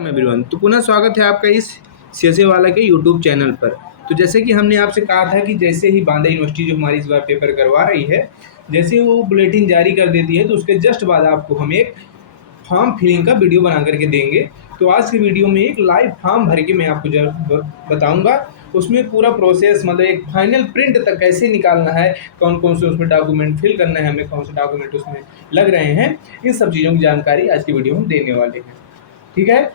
Welcome everyone. तो पुनः स्वागत है आपका इस सीएसए वाला के यूट्यूब चैनल पर। तो जैसे कि हमने आपसे कहा था कि जैसे ही बांदा यूनिवर्सिटी जो हमारी इस बार पेपर करवा रही है, जैसे ही वो बुलेटिन जारी कर देती है तो उसके जस्ट बाद आपको हम एक फॉर्म फिलिंग का वीडियो बना करके देंगे। तो आज की वीडियो में एक लाइव फॉर्म भर के मैं आपको बताऊंगा, उसमें पूरा प्रोसेस मतलब एक फाइनल प्रिंट तक कैसे निकालना है, कौन कौन से उसमें डॉक्यूमेंट फिल करना है, हमें कौन से डॉक्यूमेंट उसमें लग रहे हैं, इन सब चीज़ों की जानकारी आज की वीडियो में देने वाले हैं। ठीक है।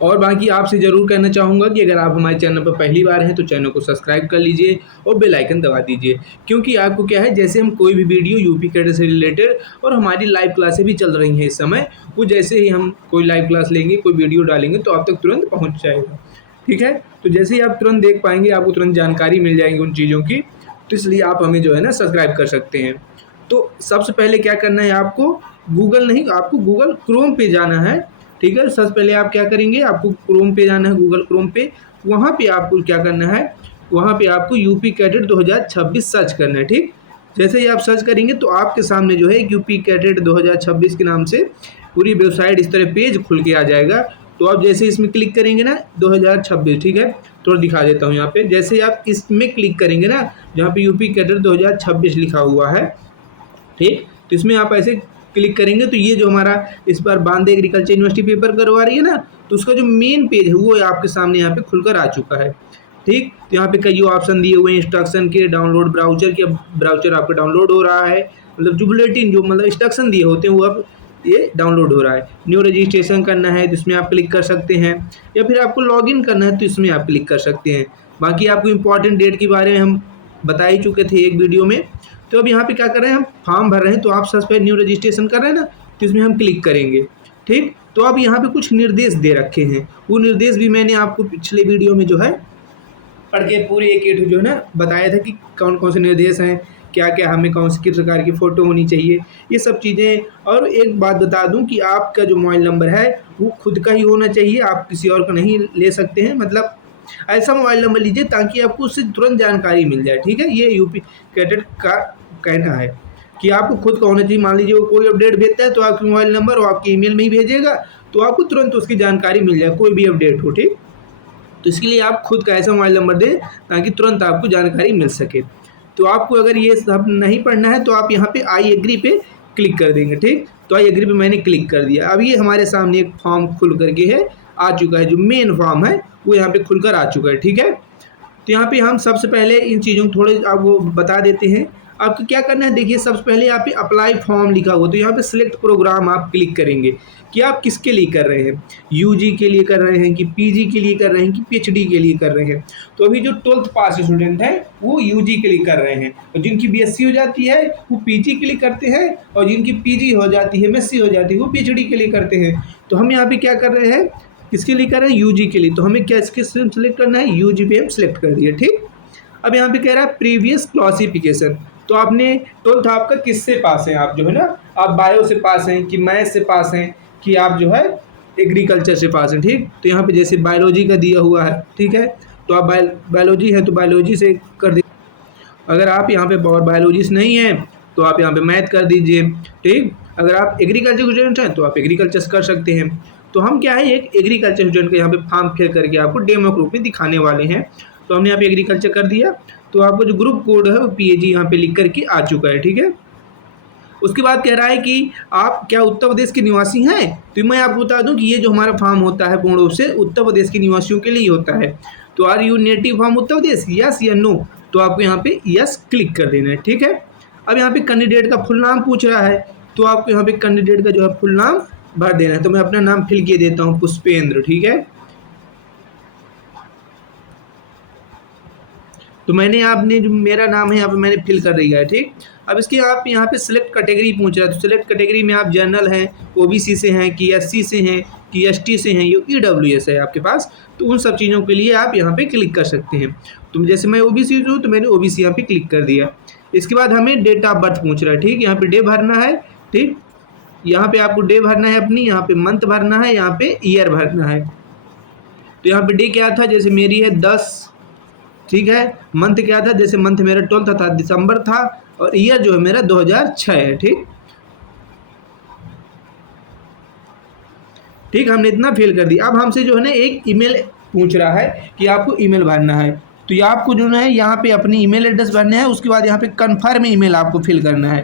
और बाकी आपसे ज़रूर कहना चाहूँगा कि अगर आप हमारे चैनल पर पहली बार हैं तो चैनल को सब्सक्राइब कर लीजिए और बेल आइकन दबा दीजिए, क्योंकि आपको क्या है, जैसे हम कोई भी वीडियो यूपी कैडर से रिलेटेड और हमारी लाइव क्लासें भी चल रही हैं इस समय, वो जैसे ही हम कोई लाइव क्लास लेंगे, कोई वीडियो डालेंगे तो आप तक तुरंत पहुँच जाएगा। ठीक है। तो जैसे ही आप तुरंत देख पाएंगे, आपको तुरंत जानकारी मिल जाएगी उन चीज़ों की, तो इसलिए आप हमें जो है ना सब्सक्राइब कर सकते हैं। तो सबसे पहले क्या करना है, आपको गूगल नहीं, आपको गूगल क्रोम पे जाना है। ठीक है। सबसे पहले आप क्या करेंगे, आपको क्रोम पे जाना है, गूगल क्रोम पे। वहाँ पे आपको क्या करना है, वहाँ पे आपको यूपी कैडेट 2026 सर्च करना है। ठीक। जैसे ही आप सर्च करेंगे तो आपके सामने जो है यूपी कैडेट 2026 के नाम से पूरी वेबसाइट इस तरह पेज खुल के आ जाएगा। तो आप जैसे इसमें क्लिक करेंगे ना 2026, ठीक है, थोड़ा दिखा देता हूँ यहाँ पे। जैसे आप इसमें क्लिक करेंगे ना, जहाँ पे यूपी कैडेट 2026 लिखा हुआ है, ठीक, तो इसमें आप ऐसे क्लिक करेंगे तो ये जो हमारा इस बार बांदा एग्रीकल्चर यूनिवर्सिटी पेपर करवा रही है ना, तो उसका जो मेन पेज है वो आपके सामने यहाँ पे खुलकर आ चुका है। ठीक। तो यहाँ पे कई ऑप्शन दिए हुए हैं इंस्ट्रक्शन के, डाउनलोड ब्राउचर के, ब्राउचर आपका डाउनलोड हो रहा है, मतलब जो बुलेटिन जो मतलब इंस्ट्रक्शन दिए होते हैं वो अब ये डाउनलोड हो रहा है। न्यू रजिस्ट्रेशन करना है तो इसमें आप क्लिक कर सकते हैं, या फिर आपको लॉगिन करना है तो इसमें आप क्लिक कर सकते हैं। बाकी आपको इंपॉर्टेंट डेट के बारे में हम बता ही चुके थे एक वीडियो में। तो अब यहाँ पे क्या कर रहे हैं, हम फॉर्म भर रहे हैं, तो आप सबसे पहले न्यू रजिस्ट्रेशन कर रहे हैं ना, तो इसमें हम क्लिक करेंगे। ठीक। तो अब यहाँ पे कुछ निर्देश दे रखे हैं, वो निर्देश भी मैंने आपको पिछले वीडियो में जो है पढ़ के पूरे एक जो है ना बताया था कि कौन कौन से निर्देश हैं, क्या क्या हमें कौन सी किस प्रकार की फ़ोटो होनी चाहिए, ये सब चीज़ें। और एक बात बता दूं कि आपका जो मोबाइल नंबर है वो खुद का ही होना चाहिए, आप किसी और का नहीं ले सकते हैं। मतलब ऐसा मोबाइल नंबर लीजिए ताकि आपको उससे तुरंत जानकारी मिल जाए। ठीक है। ये यूपी कैडेट का कहना है कि आपको खुद का होना चाहिए। मान लीजिए वो कोई अपडेट भेजता है तो आपके मोबाइल नंबर और आपके ईमेल में ही भेजेगा, तो आपको तुरंत उसकी जानकारी मिल जाए, कोई भी अपडेट हो। ठीक। तो इसके लिए आप खुद का ऐसा मोबाइल नंबर दें ताकि तुरंत आपको जानकारी मिल सके। तो आपको अगर ये सब नहीं पढ़ना है तो आप यहाँ पे आई एग्री पे क्लिक कर देंगे। ठीक। तो आई एग्री पे मैंने क्लिक कर दिया। अब ये हमारे सामने एक फॉर्म खुल करके है आ चुका है, जो मेन फॉर्म है वो यहाँ पे खुलकर आ चुका है। ठीक है। तो यहाँ पे हम सबसे पहले इन चीज़ों को थोड़े आपको बता देते हैं। आपको क्या करना है, देखिए सबसे पहले यहाँ पे अप्लाई फॉर्म लिखा हुआ, तो यहाँ पे सिलेक्ट प्रोग्राम आप क्लिक करेंगे कि आप किसके लिए कर रहे हैं, यूजी के लिए कर रहे हैं कि पीजी के लिए कर रहे हैं कि पीएचडी के लिए कर रहे हैं। तो अभी जो 12th पास स्टूडेंट हैं वो यूजी के लिए कर रहे हैं, और जिनकी बीएससी हो जाती है वो पीजी के लिए करते हैं, और जिनकी पीजी हो जाती है, एमएससी हो जाती है, वो पीएचडी के लिए करते हैं। तो हम यहाँ पे क्या कर रहे हैं, किसके लिए कर रहे हैं, यूजी के लिए। तो हमें क्या इसके सेलेक्ट करना है, यूजी पे हम सेलेक्ट कर दिए। ठीक। अब यहाँ पे कह रहा है प्रीवियस क्लासिफिकेशन, तो आपने 12th आपका किससे पास हैं, आप जो है ना, आप बायो से पास हैं कि मैथ से पास हैं कि आप जो है एग्रीकल्चर से पास हैं। ठीक। तो यहाँ पे जैसे बायोलॉजी का दिया हुआ है, ठीक है, तो आप बायोलॉजी है तो बायोलॉजी से कर दीजिए। अगर आप यहाँ पे बायोलॉजी से नहीं है तो आप यहाँ पे मैथ कर दीजिए। ठीक। अगर आप एग्रीकल्चर स्टूडेंट हैं तो आप एग्रीकल्चर कर सकते हैं। तो हम क्या है, एक एग्रीकल्चर स्टूडेंट का यहाँ पे फॉर्म फिल करके आपको डेमो ग्रुप में दिखाने वाले हैं। तो हमने यहाँ पे एग्रीकल्चर कर दिया, तो आपको जो ग्रुप कोड है वो पीएजी यहाँ पे लिख करके आ चुका है। ठीक है। उसके बाद कह रहा है कि आप क्या उत्तर प्रदेश के निवासी हैं, तो मैं आपको बता दूं कि ये जो हमारा फॉर्म होता है पूर्ण रूप से उत्तर प्रदेश के निवासियों के लिए होता है। तो are you native from Uttar Pradesh, yes या नो, तो आपको यहाँ पे यस क्लिक कर देना है। ठीक है। अब यहाँ पे कैंडिडेट का फुल नाम पूछ रहा है, तो आपको यहाँ पे कैंडिडेट का जो है फुल नाम भर देना है। तो मैं अपना नाम फिल किए देता हूँ, पुष्पेंद्र। ठीक है। तो मैंने आपने जो मेरा नाम है यहाँ पे मैंने फिल कर दिया है। ठीक। अब इसके आप यहाँ पे सिलेक्ट कैटेगरी पूछ रहा है, तो सिलेक्ट कैटेगरी में आप जनरल हैं, ओबीसी से हैं कि एससी से हैं कि एसटी से हैं, ये ईडब्ल्यूएस है आपके पास, तो उन सब चीज़ों के लिए आप यहाँ पे क्लिक कर सकते हैं। तो जैसे मैं ओबीसी हूँ तो मैंने ओबीसी यहाँ पे क्लिक कर दिया। इसके बाद हमें डेट ऑफ बर्थ पूछ रहा है। ठीक। यहाँ पे डे भरना है। ठीक। यहाँ पे आपको डे भरना है अपनी, यहाँ पे मंथ भरना है, यहाँ पे ईयर भरना है। तो यहाँ पे डे क्या था, जैसे मेरी है 10। ठीक है। मंथ क्या था, जैसे मंथ मेरा 12 था, दिसंबर था, और ईयर जो है मेरा 2006 है। ठीक। ठीक, हमने इतना फिल कर दिया। अब हमसे जो है ना एक ईमेल पूछ रहा है कि आपको ईमेल भरना है, तो ये आपको जो है यहाँ पे अपनी ईमेल एड्रेस भरना है, उसके बाद यहाँ पे कन्फर्म ईमेल आपको फिल करना है।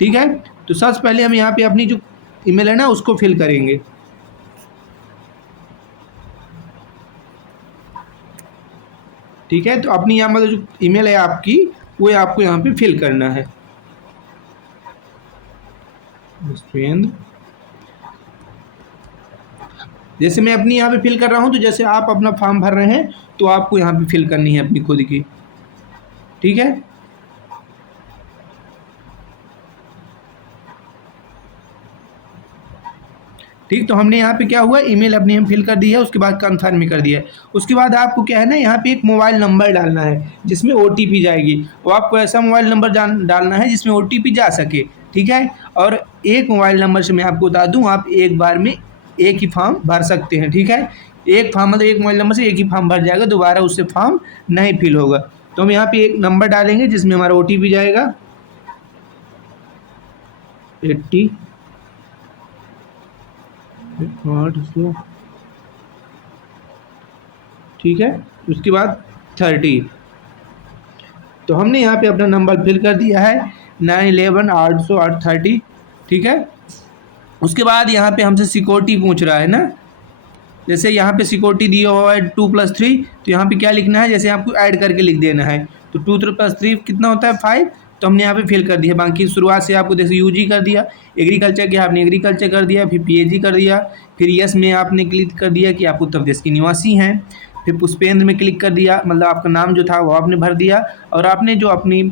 ठीक है, तो सबसे पहले हम यहाँ पे अपनी जो ईमेल है ना उसको फिल करेंगे। ठीक है, तो अपनी यहाँ मतलब जो ईमेल है आपकी वो आपको यहाँ पे फिल करना है। जैसे मैं अपनी यहाँ पे फिल कर रहा हूँ, तो जैसे आप अपना फॉर्म भर रहे हैं तो आपको यहाँ पे फिल करनी है अपनी खुद की। ठीक है, ठीक, तो हमने यहाँ पे क्या हुआ, ईमेल अपनी हम फिल कर दी है, उसके बाद कन्फर्म भी कर दिया है। उसके बाद आपको क्या है ना, यहाँ पे एक मोबाइल नंबर डालना है जिसमें ओटीपी जाएगी। वो आपको ऐसा मोबाइल नंबर डालना है जिसमें ओटीपी जा सके। ठीक है, और एक मोबाइल नंबर से मैं आपको बता दूँ, आप एक बार में एक ही फॉर्म भर सकते हैं। ठीक है, एक फॉर्म मतलब एक मोबाइल नंबर से एक ही फॉर्म भर जाएगा, दोबारा उससे फॉर्म नहीं फिल होगा। तो हम यहाँ पे एक नंबर डालेंगे जिसमें हमारा ओटीपी जाएगा 80 800। ठीक है, उसके बाद 30। तो हमने यहाँ पे अपना नंबर फिल कर दिया है 911 800 830। ठीक है, उसके बाद यहाँ पे हमसे सिक्योरिटी पूछ रहा है ना, जैसे यहाँ पे सिक्योरिटी दिया हुआ है 2+3, तो यहाँ पे क्या लिखना है, जैसे आपको ऐड करके लिख देना है। तो 2+3 कितना होता है 5, तो हमने यहाँ पे फिल कर दिया। बाकी शुरुआत से आपको जैसे यूजी कर दिया, एग्रीकल्चर किया आपने एग्रीकल्चर कर दिया, फिर पीएजी कर दिया, फिर यस में आपने क्लिक कर दिया कि आप उत्तर प्रदेश के निवासी हैं, फिर पुष्पेंद्र में क्लिक कर दिया, मतलब आपका नाम जो था वो आपने भर दिया, और आपने जो अपनी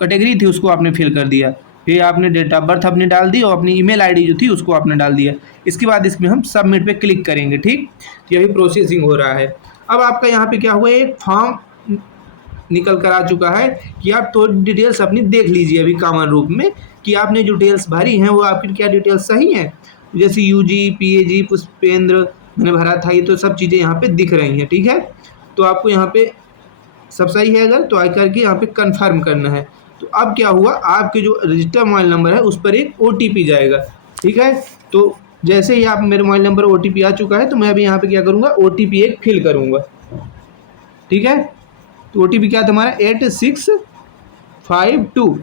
कैटेगरी थी उसको आपने फिल कर दिया। फिर आपने डेट ऑफ बर्थ अपनी डाल दी और अपनी ईमेल आईडी जो थी उसको आपने डाल दिया। इसके बाद इसमें हम सबमिट पे क्लिक करेंगे। ठीक, तो ये अभी प्रोसेसिंग हो रहा है। अब आपका यहाँ पे क्या हुआ, एक फॉर्म निकल कर आ चुका है कि आप तो डिटेल्स अपनी देख लीजिए अभी कॉमन रूप में कि आपने जो डिटेल्स भरी हैं वो आपकी क्या डिटेल्स सही हैं। जैसे यूजी पीएजी पुष्पेंद्र मैंने भरा था, ये तो सब चीज़ें यहाँ पे दिख रही हैं। ठीक है, तो आपको यहाँ पे सब सही है, अगर तो आई करके यहाँ पे कंफर्म करना है। तो अब क्या हुआ, आपके जो रजिस्टर्ड मोबाइल नंबर है उस पर एक ओटीपी जाएगा। ठीक है, तो जैसे ही आप मेरे मोबाइल नंबर ओटीपी आ चुका है, तो मैं अभी यहाँ पे क्या करूँगा, ओटीपी एक फिल करूँगा। ठीक है, तो ओटीपी क्या था हमारा 8652,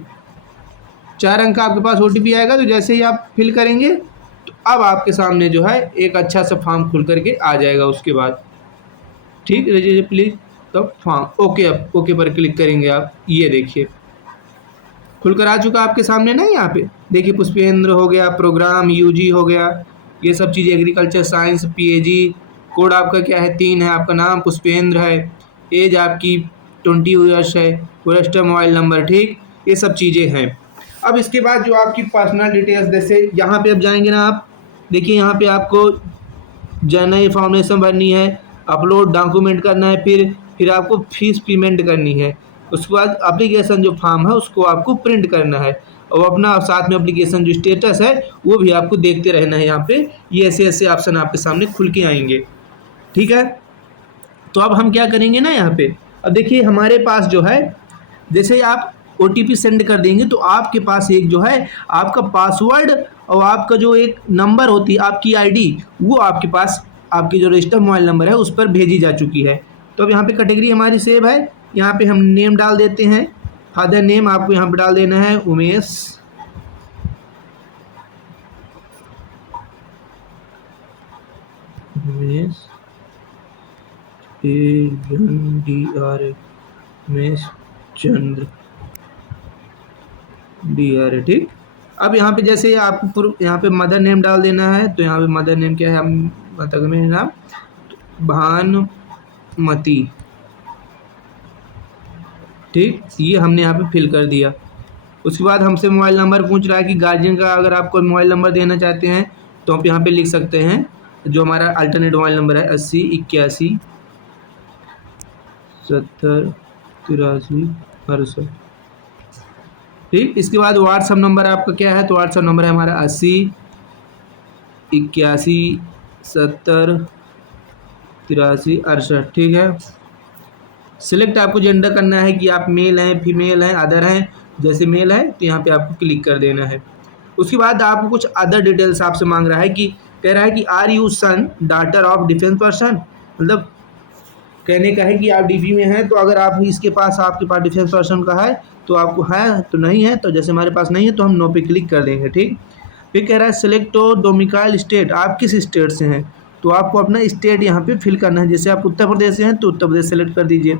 4 अंक का आपके पास ओटीपी आएगा। तो जैसे ही आप फिल करेंगे तो अब आपके सामने जो है एक अच्छा सा फॉर्म खुल करके आ जाएगा। उसके बाद ठीक, रजिस्टर प्लीज तो फॉर्म ओके, अब ओके पर क्लिक करेंगे आप, ये देखिए खुलकर आ चुका आपके सामने ना। यहाँ पे देखिए पुष्पेंद्र हो गया, प्रोग्राम यूजी हो गया, ये सब चीज़ें एग्रीकल्चर साइंस पीएजी, कोड आपका क्या है 3 है, आपका नाम पुष्पेंद्र है, एज आपकी 20 ईयर्स है, रजिस्टर मोबाइल नंबर। ठीक, ये सब चीज़ें हैं। अब इसके बाद जो आपकी पर्सनल डिटेल्स, जैसे यहाँ पे अब जाएंगे ना आप, देखिए यहाँ पे आपको जाना है, फॉर्मेशन भरनी है, अपलोड डॉक्यूमेंट करना है, फिर आपको फीस पेमेंट करनी है। उसके बाद एप्लीकेशन जो फॉर्म है उसको आपको प्रिंट करना है, और अपना साथ में एप्लीकेशन जो स्टेटस है वो भी आपको देखते रहना है। यहाँ पे ये ऐसे ऐसे ऑप्शन आपके सामने खुल के आएंगे। ठीक है, तो अब हम क्या करेंगे ना, यहाँ पे अब देखिए हमारे पास जो है, जैसे आप ओटीपी सेंड कर देंगे तो आपके पास एक जो है आपका पासवर्ड और आपका जो एक नंबर होती है आपकी आईडी, वो आपके पास आपकी जो रजिस्टर मोबाइल नंबर है उस पर भेजी जा चुकी है। तो अब यहाँ पे कैटेगरी हमारी सेव है, यहाँ पे हम नेम डाल देते हैं, फादर नेम आपको यहाँ पे डाल देना है उमेश, उमेश चंद्र DR। ठीक, अब यहाँ पे जैसे आपको यहाँ पे मदर नेम डाल देना है, तो यहाँ पे मदर नेम क्या है, हम मतलब मेरा नाम भानुमति। ठीक, ये हमने यहाँ पे फिल कर दिया। उसके बाद हमसे मोबाइल नंबर पूछ रहा है कि गार्जियन का अगर आप कोई मोबाइल नंबर देना चाहते हैं तो आप यहाँ पे लिख सकते हैं जो हमारा अल्टरनेट मोबाइल नंबर है 80 81 70 83 68। ठीक, इसके बाद व्हाट्सअप नंबर आपका क्या है, तो व्हाट्सअप नंबर है हमारा 80 81 70 83 68। ठीक है, सिलेक्ट आपको जेंडर करना है कि आप मेल हैं फीमेल हैं अदर हैं, जैसे मेल है तो यहाँ पे आपको क्लिक कर देना है। उसके बाद आपको कुछ अदर डिटेल्स आपसे मांग रहा है कि कह रहा है कि are you son daughter of defence person, मतलब कहने का है कि आप डीबी में हैं, तो अगर आप इसके पास आपके पास डिफेंस पर्सन का है तो आपको है, तो नहीं है, तो जैसे हमारे पास नहीं है तो हम नो पे क्लिक कर देंगे। ठीक। फिर कह रहा है सिलेक्ट डोमिसाइल स्टेट, आप किस स्टेट से हैं, तो आपको अपना स्टेट यहाँ पे फिल करना है। जैसे आप उत्तर प्रदेश से हैं तो उत्तर प्रदेश सेलेक्ट कर दीजिए।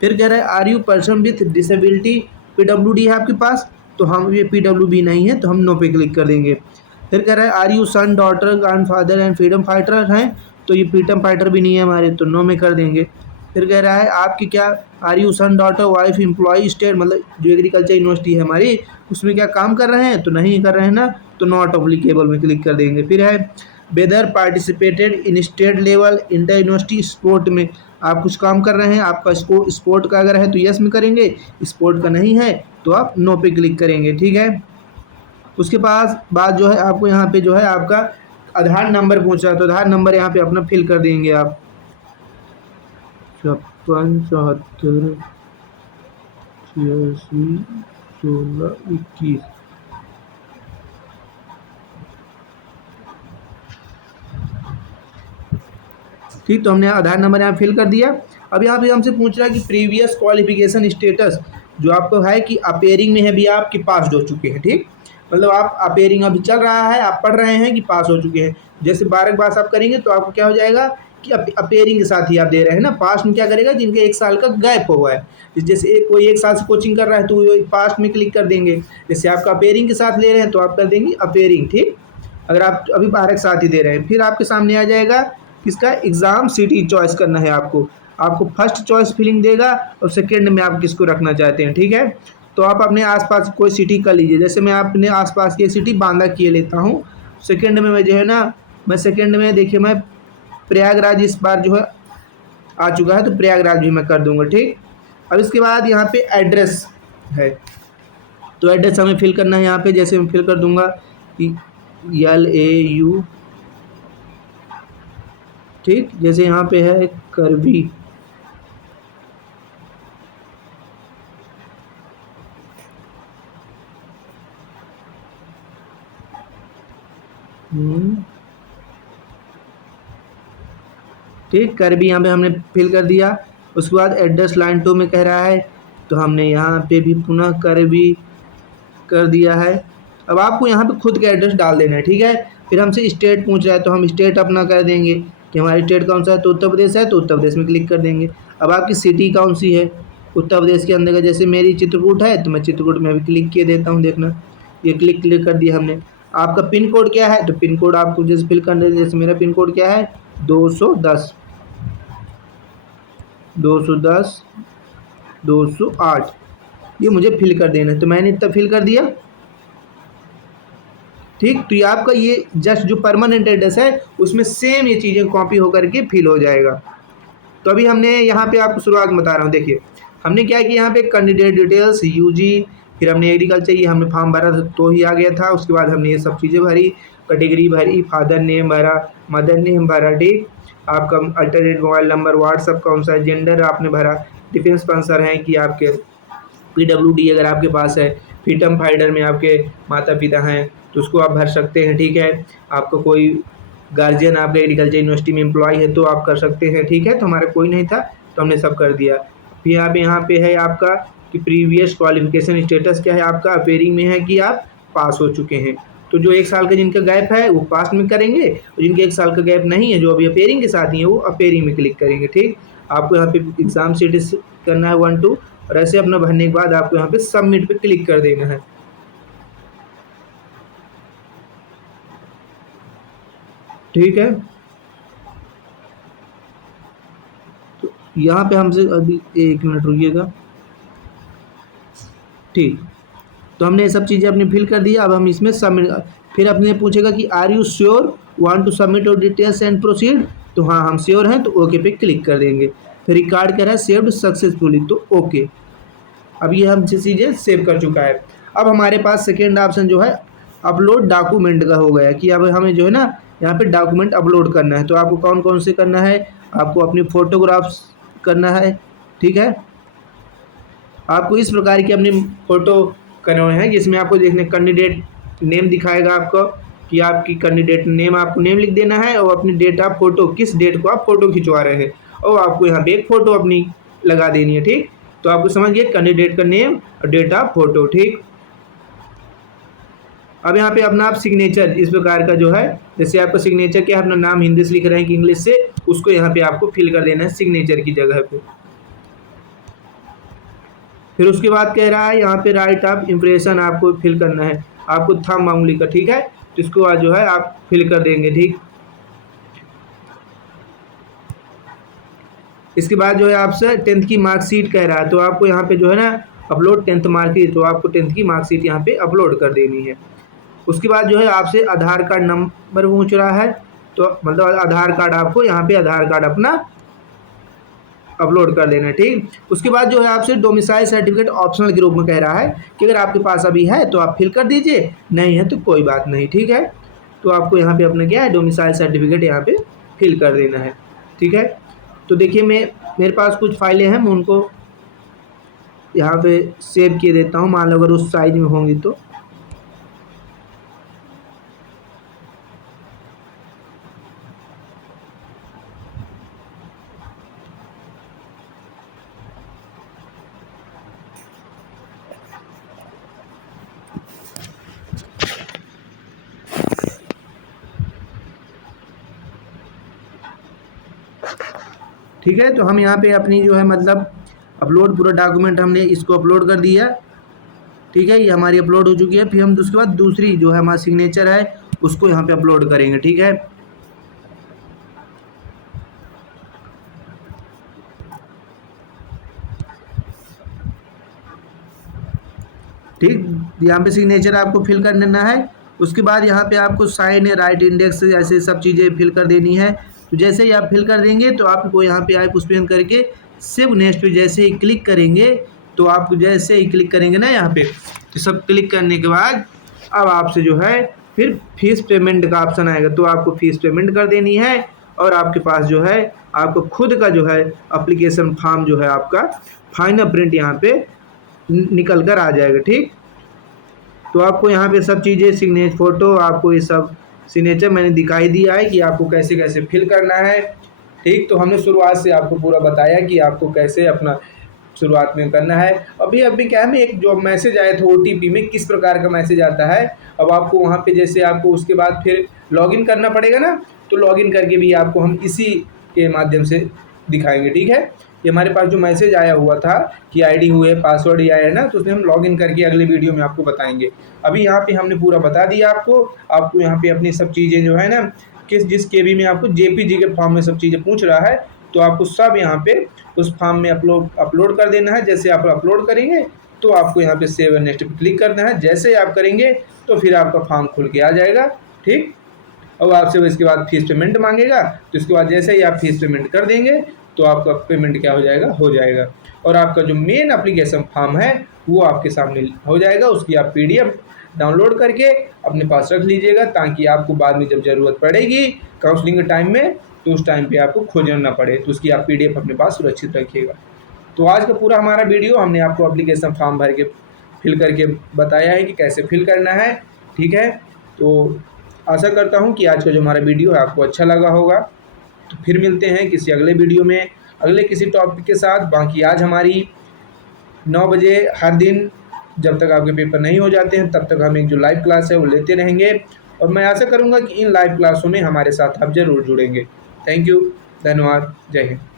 फिर कह रहा है are you person with disability, PWD है आपके पास, तो हम ये PWD नहीं है तो हम नो पे क्लिक कर देंगे। फिर कह रहा है are you son daughter grandfather and freedom fighter हैं, तो ये फ्रीडम फाइटर भी नहीं है हमारे, तो नो में कर देंगे। फिर कह रहा है आपकी क्या are you son daughter wife employ state, मतलब जो एग्रीकल्चर यूनिवर्सिटी है हमारी उसमें क्या काम कर रहे हैं, तो नहीं कर रहे हैं ना, तो नॉट अप्लीकेबल में क्लिक कर देंगे। फिर है whether participated in state level inter university sport में, आप कुछ काम कर रहे हैं, आपका स्पोर्ट का अगर है तो यस में करेंगे, स्पोर्ट का नहीं है तो आप नो पे क्लिक करेंगे। ठीक है। उसके पास बाद जो है आपको यहाँ पे जो है आपका आधार नंबर पूछ रहा है, तो आधार नंबर यहाँ पे अपना फिल कर देंगे आप 56 74 86 16 21। ठीक, तो हमने आधार नंबर यहाँ फिल कर दिया। अब यहाँ पे हमसे पूछ रहा है कि प्रीवियस क्वालिफिकेशन स्टेटस जो आपको है कि अपेयरिंग में है भी आप कि पास हो चुके हैं। ठीक, मतलब आप अपेयरिंग अभी चल रहा है, आप पढ़ रहे हैं कि पास हो चुके हैं। जैसे 12 के पास आप करेंगे तो आपको क्या हो जाएगा कि अपेयरिंग के साथ ही आप दे रहे हैं ना। पास में क्या करेगा, जिनके 1 साल का गैप हुआ है, जैसे कोई 1 साल से कोचिंग कर रहा है तो वो पास में क्लिक कर देंगे। जैसे आपका अपेयरिंग के साथ ले रहे हैं तो आप कर देंगे अपेयरिंग। ठीक, अगर आप अभी 12 के साथ ही दे रहे हैं, फिर आपके सामने आ जाएगा किसका एग्ज़ाम सिटी चॉइस करना है आपको फर्स्ट चॉइस फिलिंग देगा और सेकंड में आप किसको रखना चाहते हैं। ठीक है, तो आप अपने आसपास कोई सिटी कर लीजिए। जैसे मैं अपने आसपास की एक सिटी बांदा किए लेता हूँ। सेकंड में मैं जो है ना, मैं सेकंड में देखिए मैं प्रयागराज इस बार जो है आ चुका है तो प्रयागराज भी मैं कर दूंगा। ठीक, अब इसके बाद यहाँ पे एड्रेस है, तो एड्रेस हमें फिल करना है यहाँ पे। जैसे मैं फिल कर दूंगा कि LAU, ठीक, जैसे यहाँ पे है करवी, ठीक, करवी यहाँ पे हमने फिल कर दिया। उसके बाद एड्रेस लाइन 2 में कह रहा है तो हमने यहाँ पे भी पुनः करवी कर दिया है। अब आपको यहाँ पे खुद का एड्रेस डाल देना है। ठीक है, फिर हमसे स्टेट पूछ रहा है तो हम स्टेट अपना कर देंगे कि हमारी स्टेट कौन सा है, तो उत्तर प्रदेश है तो उत्तर प्रदेश में क्लिक कर देंगे। अब आपकी सिटी कौन सी है उत्तर प्रदेश के अंदर का, जैसे मेरी चित्रकूट है तो मैं चित्रकूट में अभी क्लिक किए देता हूँ। देखना, ये क्लिक कर दिया हमने। आपका पिन कोड क्या है, तो पिन कोड आपको जैसे फिल करना है। जैसे मेरा पिन कोड क्या है 210 208, ये मुझे फिल कर देना है, तो मैंने इतना फिल कर दिया। ठीक, तो ये आपका ये जस्ट जो परमानेंट एड्रेस है उसमें सेम ये चीज़ें कॉपी होकर के फिल हो जाएगा। तो अभी हमने यहाँ पे आपको शुरुआत में बता रहा हूँ, देखिए हमने क्या किया, यहाँ पे कैंडिडेट डिटेल्स UG, फिर हमने एग्रीकल्चर, ये हमने फॉर्म भरा था तो ही आ गया था। उसके बाद हमने ये सब चीज़ें भरी, कैटेगरी भरी, फादर नेम भरा, मदर नेम भरा। ठीक, आपका अल्टरनेट मोबाइल नंबर, व्हाट्सअप कौन सा, जेंडर आपने भरा, डिफेंस स्पॉन्सर हैं कि आपके, PWD अगर आपके पास है, फ्रीडम फाइटर में आपके माता पिता हैं तो उसको आप भर सकते हैं। ठीक है, आपका कोई गार्जियन आपका एग्रीकल्चर यूनिवर्सिटी में एम्प्लॉय है तो आप कर सकते हैं। ठीक है, तो हमारा कोई नहीं था तो हमने सब कर दिया। फिर यहाँ पे है आपका कि प्रीवियस क्वालिफिकेशन स्टेटस क्या है आपका, अपेयरिंग में है कि आप पास हो चुके हैं। तो जो 1 साल का जिनका गैप है वो पास में करेंगे, और जिनके 1 साल का गैप नहीं है जो अभी अपेयरिंग के साथ ही है वो अपेयरिंग में क्लिक करेंगे। ठीक, आपको यहाँ पे एग्ज़ाम सिटीज करना है 1 2, और ऐसे अपना भरने के बाद आपको यहाँ पे सबमिट पे क्लिक कर देना है। ठीक है, तो यहाँ पे हमसे अभी 1 मिनट रुकिएगा। ठीक, तो हमने ये सब चीज़ें अपनी फिल कर दी। अब हम इसमें सबमिट, फिर अपने पूछेगा कि are you sure want to submit your details and proceed, तो हाँ हम श्योर हैं तो ओके पे क्लिक कर देंगे। फिर रिकॉर्ड कर रहा है सेव्ड सक्सेसफुली, तो ओके। अब ये हम चीज़ें सेव कर चुका है। अब हमारे पास सेकेंड ऑप्शन जो है अपलोड डॉक्यूमेंट का हो गया कि अब हमें जो है ना यहाँ पे डॉक्यूमेंट अपलोड करना है। तो आपको कौन कौन से करना है, आपको अपनी फ़ोटोग्राफ्स करना है। ठीक है, आपको इस प्रकार की अपनी फ़ोटो करने हैं जिसमें आपको देखने कैंडिडेट नेम दिखाएगा आपको, कि आपकी कैंडिडेट नेम, आपको नेम लिख देना है और अपनी डेट ऑफ फोटो, किस डेट को आप फोटो खिंचवा रहे हैं, और आपको यहाँ पे एक फ़ोटो अपनी लगा देनी है। ठीक, तो आपको समझ गए कैंडिडेट का नेम और डेट ऑफ फोटो। ठीक, अब यहाँ पे अपना आप सिग्नेचर इस प्रकार का जो है, जैसे आपका सिग्नेचर क्या है, अपना नाम हिंदी से लिख रहे हैं कि इंग्लिश से, उसको यहाँ पे आपको फिल कर देना है सिग्नेचर की जगह पे। फिर उसके बाद कह रहा है यहाँ पे राइट ऑफ इम्प्रेशन आपको फिल करना है, आपको थंब उंगली का। ठीक है, तो इसको बाद जो है आप फिल कर देंगे। ठीक, इसके बाद जो है आपसे 10th की मार्कशीट कह रहा है, तो आपको यहाँ पे जो है ना अपलोड 10th मार्कशीट, तो आपको 10th की मार्कशीट यहाँ पे अपलोड कर देनी है। उसके बाद जो है आपसे आधार कार्ड नंबर पूछ रहा है, तो मतलब आधार कार्ड आपको यहाँ पे आधार कार्ड अपना अपलोड कर देना है। ठीक, उसके बाद जो है आपसे डोमिसाइल सर्टिफिकेट ऑप्शनल के रूप में कह रहा है कि अगर आपके पास अभी है तो आप फिल कर दीजिए, नहीं है तो कोई बात नहीं। ठीक है, तो आपको यहाँ पे अपना क्या है डोमिसाइल सर्टिफिकेट यहाँ पे फिल कर देना है। ठीक है, तो देखिए मेरे पास कुछ फाइलें हैं, मैं उनको यहाँ पे सेव किए देता हूँ, मान लो अगर उस साइज में होंगी तो। ठीक है, तो हम यहाँ पे अपनी जो है मतलब अपलोड पूरा डॉक्यूमेंट हमने इसको अपलोड कर दिया। ठीक है, ये हमारी अपलोड हो चुकी है। फिर हम उसके बाद दूसरी जो है हमारा सिग्नेचर है उसको यहाँ पे अपलोड करेंगे। ठीक है, ठीक, यहाँ पे सिग्नेचर आपको फिल कर देना है। उसके बाद यहाँ पे आपको साइन राइट इंडेक्स ऐसे सब चीज़ें फिल कर देनी है। तो जैसे ही आप फिल कर देंगे तो आपको यहाँ पे आप उस पर करके सेव नेक्स्ट पे जैसे ही क्लिक करेंगे, तो आप जैसे ही क्लिक करेंगे ना यहाँ पे, तो सब क्लिक करने के बाद अब आपसे जो है फिर फीस पेमेंट का ऑप्शन आएगा, तो आपको फीस पेमेंट कर देनी है और आपके पास जो है आपको खुद का जो है एप्लीकेशन फॉर्म जो है आपका फाइनल प्रिंट यहाँ पे निकल कर आ जाएगा। ठीक, तो आपको यहाँ पे सब चीज़ें सिग्नेचर फ़ोटो, आपको ये सब सिग्नेचर मैंने दिखाई दिया है कि आपको कैसे कैसे फिल करना है। ठीक, तो हमने शुरुआत से आपको पूरा बताया कि आपको कैसे अपना शुरुआत में करना है। अभी क्या है, एक जो मैसेज आया था OTP में, किस प्रकार का मैसेज आता है, अब आपको वहाँ पे जैसे आपको उसके बाद फिर लॉगिन करना पड़ेगा ना, तो लॉगिन करके भी आपको हम इसी के माध्यम से दिखाएंगे। ठीक है, ये हमारे पास जो मैसेज आया हुआ था कि ID हुए पासवर्ड ही आया है ना, तो उसमें हम लॉगिन करके अगले वीडियो में आपको बताएंगे। अभी यहाँ पे हमने पूरा बता दिया आपको यहाँ पे अपनी सब चीज़ें जो है ना जिस KB में आपको JPG के फॉर्म में सब चीज़ें पूछ रहा है, तो आपको सब यहाँ पे उस फॉर्म में अपलोड कर देना है। जैसे आप अपलोड करेंगे तो आपको यहाँ पे सेव एंड नेक्स्ट पे क्लिक करना है। जैसे ही आप करेंगे तो फिर आपका फॉर्म खुल के आ जाएगा। ठीक, अब आपसे इसके बाद फीस पेमेंट मांगेगा, तो इसके बाद जैसे ही आप फीस पेमेंट कर देंगे तो आपका पेमेंट क्या हो जाएगा और आपका जो मेन एप्लीकेशन फॉर्म है वो आपके सामने हो जाएगा। उसकी आप PDF डाउनलोड करके अपने पास रख लीजिएगा, ताकि आपको बाद में जब ज़रूरत पड़ेगी काउंसलिंग के टाइम में, तो उस टाइम पे आपको खोजना ना पड़े, तो उसकी आप PDF अपने पास सुरक्षित रखिएगा। तो आज का पूरा हमारा वीडियो हमने आपको एप्लीकेशन फॉर्म भर के फिल करके बताया है कि कैसे फिल करना है। ठीक है, तो आशा करता हूँ कि आज का जो हमारा वीडियो है आपको अच्छा लगा होगा। तो फिर मिलते हैं किसी अगले वीडियो में अगले किसी टॉपिक के साथ। बाकी आज हमारी 9 बजे हर दिन जब तक आपके पेपर नहीं हो जाते हैं तब तक हम एक जो लाइव क्लास है वो लेते रहेंगे, और मैं आशा करूँगा कि इन लाइव क्लासों में हमारे साथ आप ज़रूर जुड़ेंगे। थैंक यू, धन्यवाद, जय हिंद।